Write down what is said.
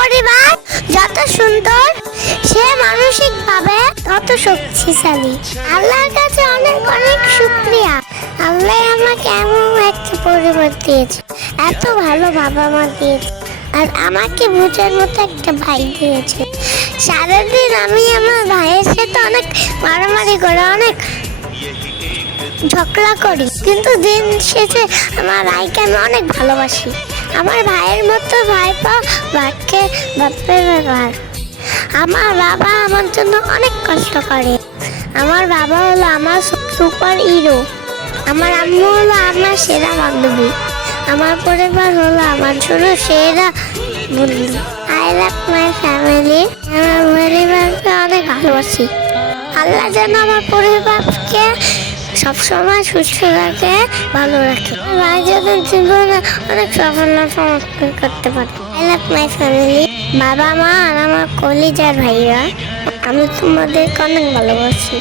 পরিবার যত সুন্দর, সে মানসিকভাবে তত শক্তিশালী। আল্লাহর কাছে অনেক অনেক শুকরিয়া, আল্লাহ আমাকে এমন একটা পরিবার দিয়েছে, এত ভালো বাবা মা দিয়েছে, আর আমাকে বোঝার মতো একটা ভাই দিয়েছে। সারাদিন আমি আমার ভাইয়ের সাথে অনেক মারামারি করে, অনেক ঝগড়া করি, কিন্তু দিন শেষে আমার ভাইকে আমি অনেক ভালোবাসি। আমার ভাইয়ের মতো ভাইপো বাপকে বাপের ব্যাপার। আমার বাবা আমার জন্য অনেক কষ্ট করে। আমার বাবা হলো আমার সুপার হিরো, আমার আম্মু হলো আমার সেরা বান্ধবী, আমার পরিবার হলো আমার জন্য সেরা বন্ধু। I love my family. আমার পরিবারকে অনেক ভালোবাসি। আল্লাহ যেন আমার পরিবারকে সবসময় সুস্থ রাখে, ভালো রাখে, ভাই যেন জীবনে অনেক সাফল্য সমর্থন করতে পারে। I love my family. বাবা মা আর আমার কলিজার ভাইরা, আমি তোমাদেরকে অনেক ভালোবাসি।